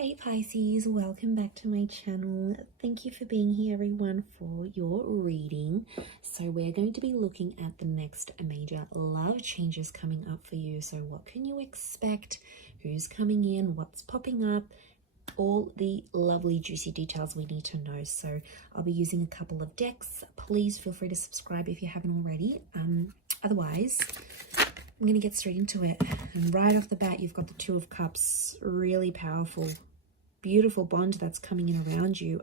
Hey Pisces, welcome back to my channel. Thank you for being here everyone for your reading. So we're going to be looking at the next major love changes coming up for you. So what can you expect? Who's coming in? What's popping up? All the lovely juicy details we need to know. So I'll be using a couple of decks. Please feel free to subscribe if you haven't already. Otherwise, I'm going to get straight into it. And right off the bat, you've got the Two of Cups. Really powerful, beautiful bond that's coming in around you.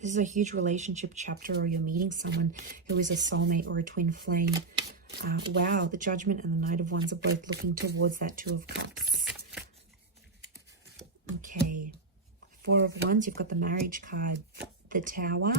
This is a huge relationship chapter, or you're meeting someone who is a soulmate or a twin flame. Wow, the Judgment and the Knight of Wands are both looking towards that Two of Cups. Okay, Four of Wands, you've got the marriage card, the Tower.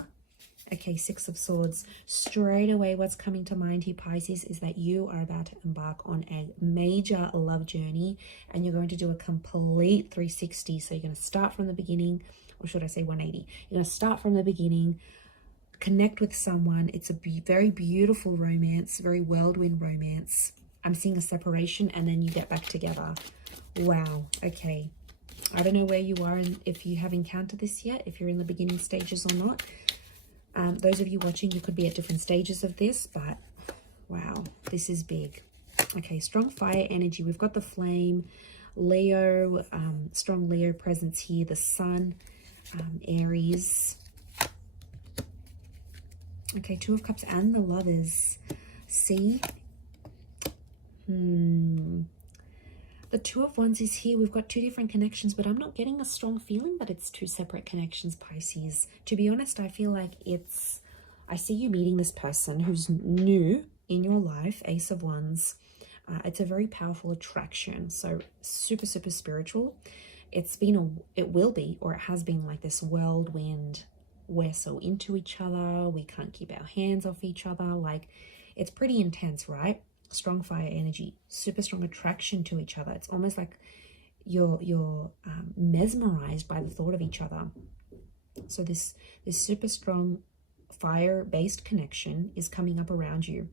Okay, Six of Swords. Straight away, what's coming to mind here, Pisces, is that you are about to embark on a major love journey, and you're going to do a complete 360. So you're going to start from the beginning, or should I say 180? You're going to start from the beginning, connect with someone. It's a very beautiful romance, very whirlwind romance. I'm seeing a separation, and then you get back together. Wow, okay. I don't know where you are and if you have encountered this yet, if you're in the beginning stages or not. Those of you watching, you could be at different stages of this, but wow, this is big. Okay, strong fire energy. We've got the flame, Leo, strong Leo presence here, the sun, Aries. Okay, Two of Cups and the Lovers. See? The Two of Wands is here. We've got two different connections, but I'm not getting a strong feeling that it's two separate connections, Pisces. To be honest, I feel like I see you meeting this person who's new in your life, Ace of Wands. It's a very powerful attraction, so super, super spiritual. It will be, or it has been like this whirlwind. We're so into each other. We can't keep our hands off each other. Like, it's pretty intense, right? Strong fire energy, super strong attraction to each other. It's almost like you're mesmerized by the thought of each other. So this super strong fire-based connection is coming up around you.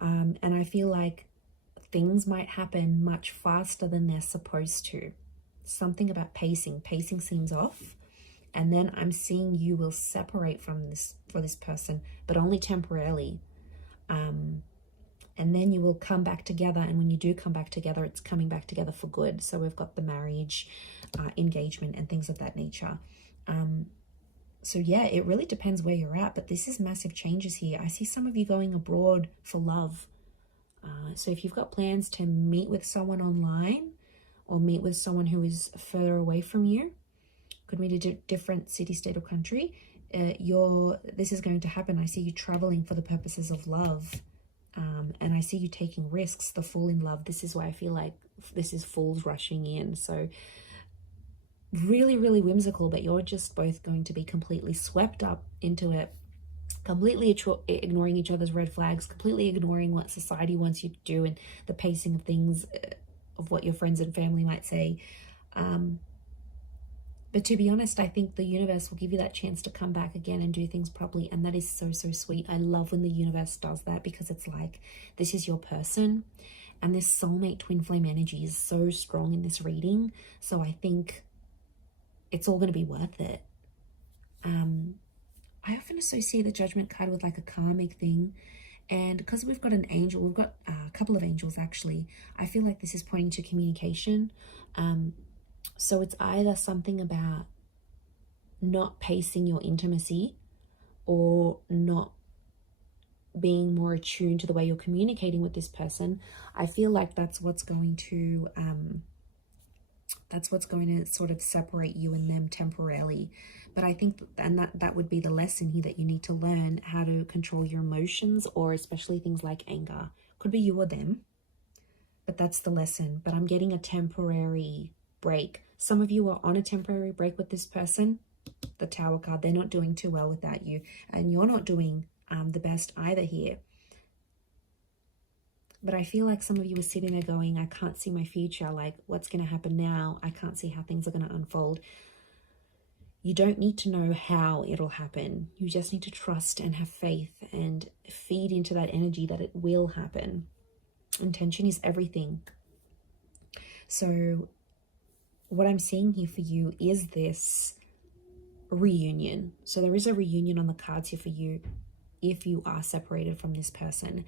And I feel like things might happen much faster than they're supposed to. Something about pacing seems off. And then I'm seeing you will separate from this person, but only temporarily. And then you will come back together, and when you do come back together, it's coming back together for good. So we've got the marriage, engagement, and things of that nature. So yeah, it really depends where you're at, but this is massive changes here. I see some of you going abroad for love. So if you've got plans to meet with someone online, or meet with someone who is further away from you, could meet a different city, state, or country, this is going to happen. I see you traveling for the purposes of love. And I see you taking risks, the fall in love. This is why I feel like this is fools rushing in. So really, really whimsical, but you're just both going to be completely swept up into it, completely ignoring each other's red flags, completely ignoring what society wants you to do and the pacing of things, of what your friends and family might say. But to be honest, I think the universe will give you that chance to come back again and do things properly. And that is so, so sweet. I love when the universe does that, because it's like, this is your person. And this soulmate twin flame energy is so strong in this reading. So I think it's all going to be worth it. I often associate the Judgment card with like a karmic thing. And because we've got an angel, we've got a couple of angels actually, I feel like this is pointing to communication. So it's either something about not pacing your intimacy, or not being more attuned to the way you're communicating with this person. I feel like that's what's going to sort of separate you and them temporarily. But I think, and that would be the lesson here, that you need to learn how to control your emotions, or especially things like anger. Could be you or them, but that's the lesson. But I'm getting a temporary break. Some of you are on a temporary break with this person. The Tower card, they're not doing too well without you, and you're not doing the best either here. But I feel like some of you are sitting there going, I can't see my future. Like, what's going to happen now? I can't see how things are going to unfold. You don't need to know how it'll happen. You just need to trust and have faith and feed into that energy that it will happen. Intention is everything. So what I'm seeing here for you is this reunion. So there is a reunion on the cards here for you if you are separated from this person.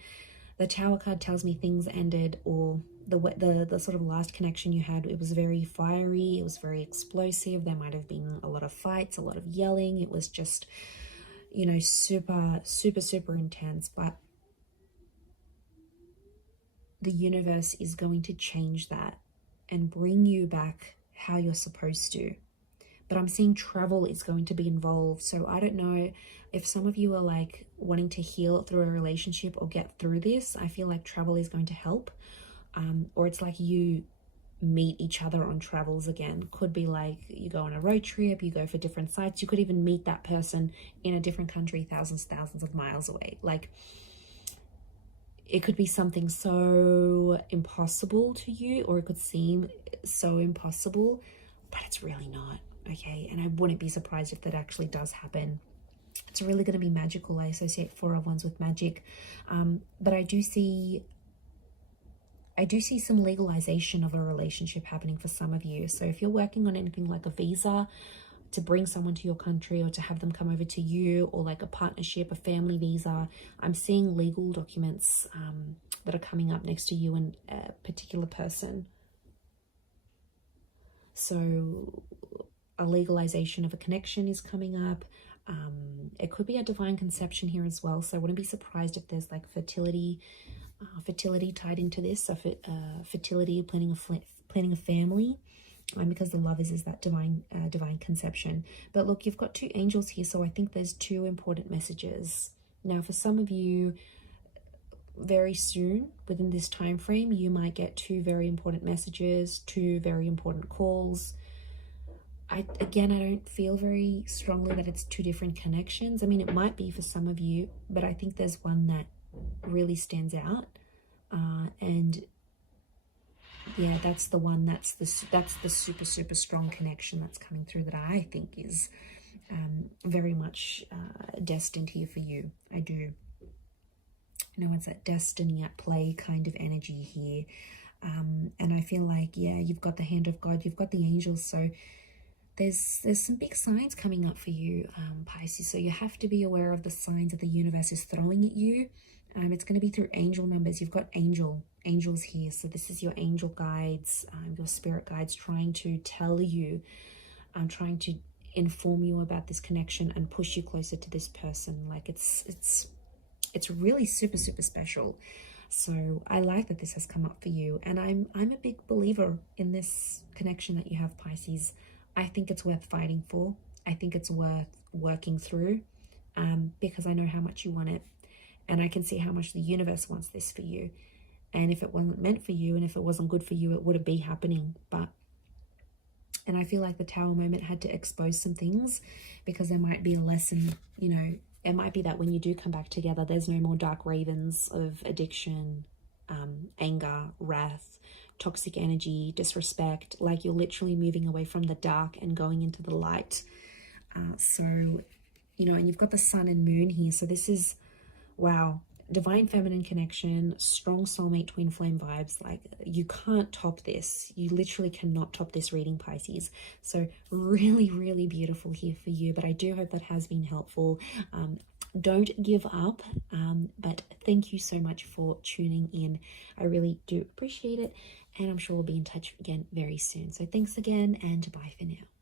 The Tower card tells me things ended, or the sort of last connection you had, it was very fiery, it was very explosive, there might have been a lot of fights, a lot of yelling, it was just, you know, super intense. But the universe is going to change that and bring you back how you're supposed to. But I'm seeing travel is going to be involved. So I don't know if some of you are like wanting to heal through a relationship or get through this. I feel like travel is going to help. Or it's like you meet each other on travels again. Could be like you go on a road trip, you go for different sites. You could even meet that person in a different country, thousands of miles away. Like, it could be something so impossible to you, or it could seem so impossible, but it's really not. Okay, and I wouldn't be surprised if that actually does happen. It's really going to be magical. I associate 4 of Wands with magic, but I do see some legalization of a relationship happening for some of you. So if you're working on anything like a visa to bring someone to your country, or to have them come over to you, or like a partnership, a family visa, I'm seeing legal documents that are coming up next to you and a particular person. So a legalization of a connection is coming up. It could be a divine conception here as well. So I wouldn't be surprised if there's like fertility tied into this. So fertility, planning a family, because the Lovers is that divine conception. But look, you've got 2 angels here, so I think there's 2 important messages. Now, for some of you, very soon within this time frame, you might get 2 very important messages, 2 very important calls. I don't feel very strongly that it's 2 different connections. I mean, it might be for some of you, but I think there's one that really stands out, and yeah, that's the one, that's the super strong connection that's coming through, that I think is very much destined here for you. I do. You know, it's that destiny at play kind of energy here, and I feel like, yeah, you've got the hand of God, you've got the angels, so there's some big signs coming up for you, Pisces. So you have to be aware of the signs that the universe is throwing at you. It's going to be through angel numbers. You've got angels here. So this is your angel guides, your spirit guides, trying to tell you, trying to inform you about this connection and push you closer to this person. Like, it's really super special. So I like that this has come up for you, and I'm a big believer in this connection that you have, Pisces. I think it's worth fighting for. I think it's worth working through, because I know how much you want it, and I can see how much the universe wants this for you. And if it wasn't meant for you, and if it wasn't good for you, it wouldn't be happening. And I feel like the Tower moment had to expose some things, because there might be a lesson, you know. It might be that when you do come back together, there's no more dark ravens of addiction, anger, wrath, toxic energy, disrespect. Like, you're literally moving away from the dark and going into the light. So, you know, and you've got the sun and moon here. So this is, wow, divine feminine connection, strong soulmate twin flame vibes. Like, you can't top this. You literally cannot top this reading, Pisces. So really beautiful here for you. But I do hope that has been helpful. Don't give up, but thank you so much for tuning in. I really do appreciate it, and I'm sure we'll be in touch again very soon. So thanks again, and bye for now.